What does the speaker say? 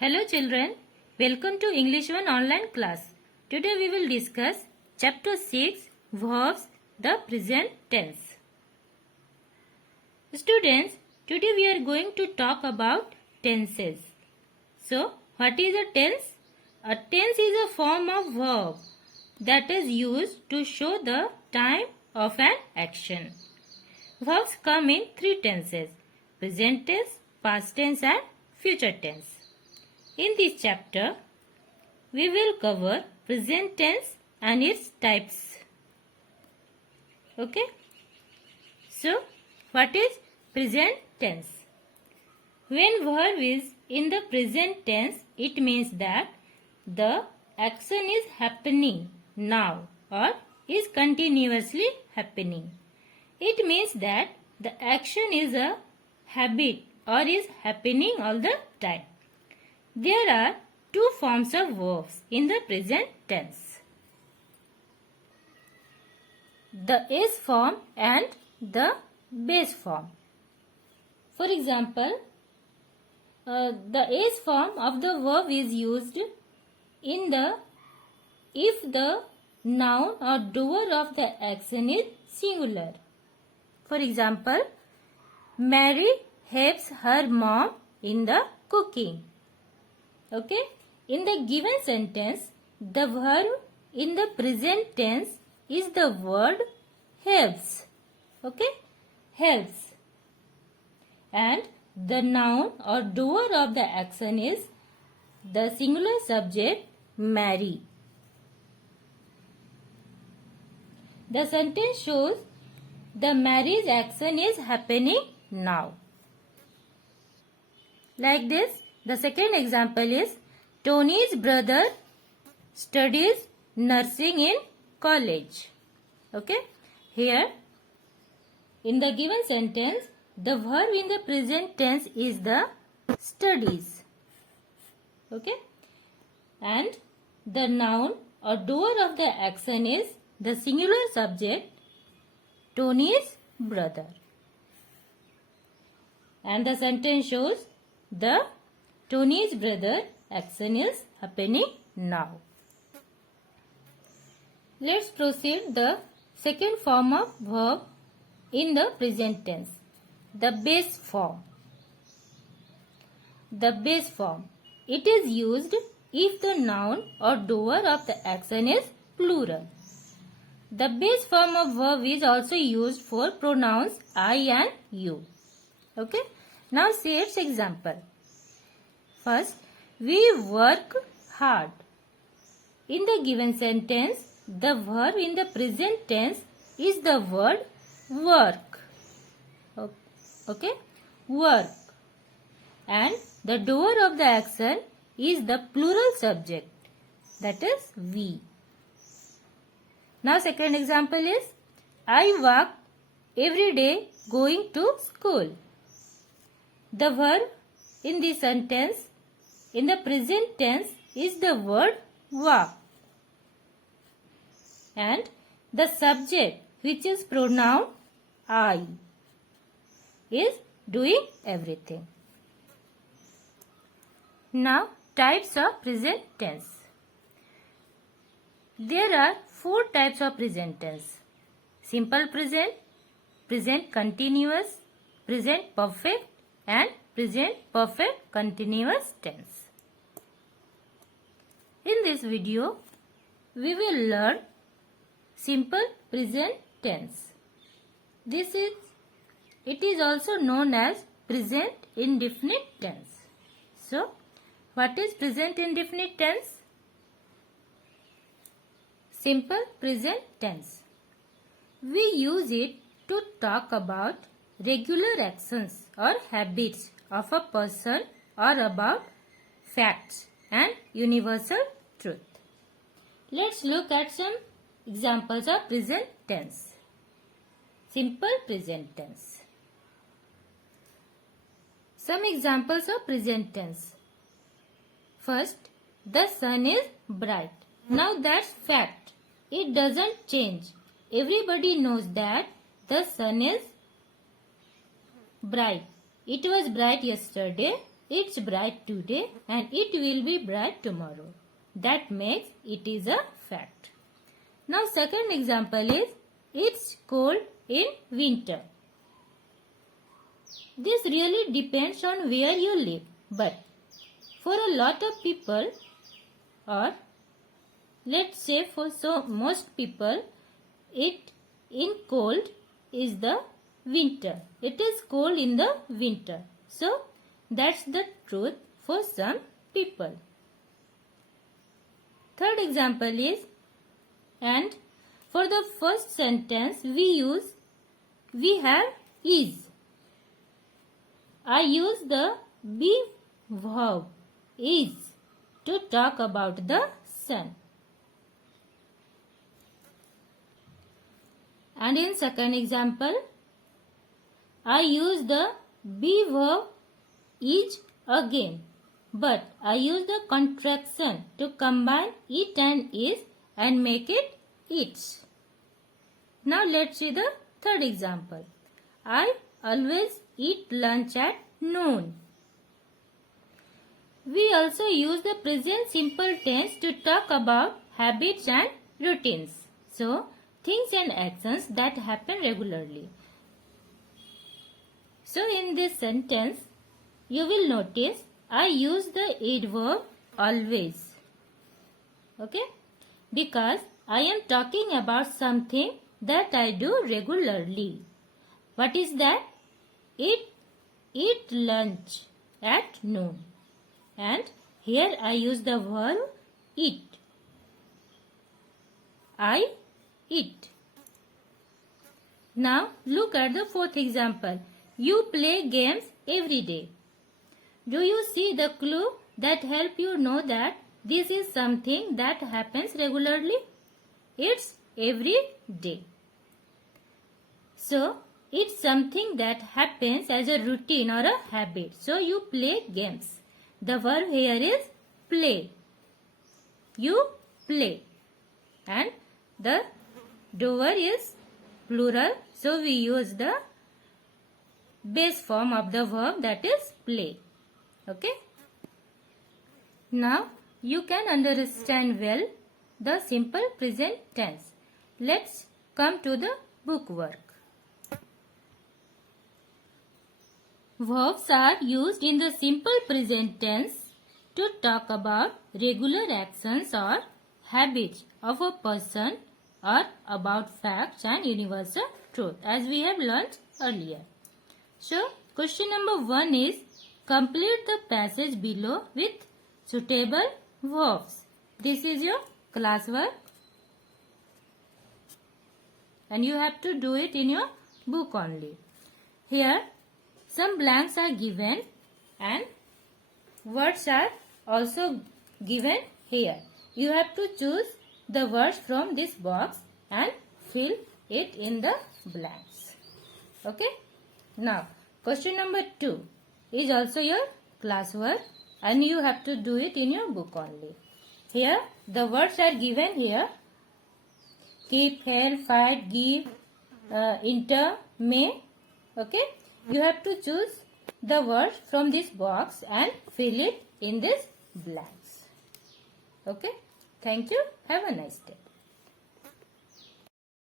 Hello children, welcome to English 1 online class. Today we will discuss chapter 6 verbs, the present tense. Students, today we are going to talk about tenses. So, what is a tense? A tense is a form of verb that is used to show the time of an action. Verbs come in three tenses: present tense, past tense and future tense. In this chapter, we will cover present tense and its types. Okay? So, what is present tense? When verb is in the present tense, it means that the action is happening now or is continuously happening. It means that the action is a habit or is happening all the time. There are two forms of verbs in the present tense: the is form and the base form. For example, the is form of the verb is used in the if the noun or doer of the action is singular. For example, Mary helps her mom in the cooking. Okay? In the given sentence, the verb in the present tense is the word helps. Okay? Helps. And the noun or doer of the action is the singular subject Mary. The sentence shows the Mary's action is happening now. Like this, the second example is Tony's brother studies nursing in college. Okay? Here, in the given sentence, the verb in the present tense is the studies. Okay? And the noun or doer of the action is the singular subject Tony's brother. And the sentence shows the Tony's brother action is happening now. Let's proceed the second form of verb in the present tense, the base form. The base form. It is used if the noun or doer of the action is plural. The base form of verb is also used for pronouns I and you. Okay? Now see its example. First, we work hard. In the given sentence, the verb in the present tense is the word work. Okay? Work. And the doer of the action is the plural subject, that is we. Now second example is I walk every day going to school. The verb in the sentence in the present tense is the word walk. And the subject, which is pronoun I, is doing everything. Now types of present tense. There are four types of present tense: simple present, present continuous, present perfect and present perfect continuous tense. In this video, we will learn simple present tense. It is also known as present indefinite tense. So, what is present indefinite tense? Simple present tense. We use it to talk about regular actions or habits of a person or about facts and universal truth. Let's look at some examples of present tense. Simple present tense. Some examples of present tense. First, the sun is bright. Now that's fact. It doesn't change. Everybody knows that the sun is bright. It was bright yesterday it's bright today and it will be bright tomorrow. That makes it is a fact. Now second example is it's cold in winter. This really depends on where you live, but for a lot of people, or let's say for most people, it in cold is the winter. It is cold in the winter. So that's the truth for some people. Third example is, and for the first sentence we have is. I use the be verb is to talk about the sun. And in second example, I use the be verb is again, but I use the contraction to combine it and is and make it its. Now let's see the third example. I always eat lunch at noon. We also use the present simple tense to talk about habits and routines. So, things and actions that happen regularly. So, in this sentence, you will notice I use the adverb always. Okay? Because I am talking about something that I do regularly. What is that? Eat lunch at noon. And here I use the verb eat. I eat. Now look at the fourth example. You play games every day. Do you see the clue that help you know that this is something that happens regularly? It's every day. So, it's something that happens as a routine or a habit. So, you play games. The verb here is play. You play. And the doer is plural. So, we use the base form of the verb, that is play. Okay. Now, you can understand well the simple present tense. Let's come to the bookwork. Verbs are used in the simple present tense to talk about regular actions or habits of a person or about facts and universal truth, as we have learned earlier. So, question number 1 is, complete the passage below with suitable verbs. This is your classwork and you have to do it in your book only. Here, some blanks are given and words are also given here. You have to choose the words from this box and fill it in the blanks. Okay. Now, question number 2 is also your classwork and you have to do it in your book only. Here, the words are given here. Keep, help, fight, give, enter, may. Okay. You have to choose the words from this box and fill it in this blanks. Okay. Thank you. Have a nice day.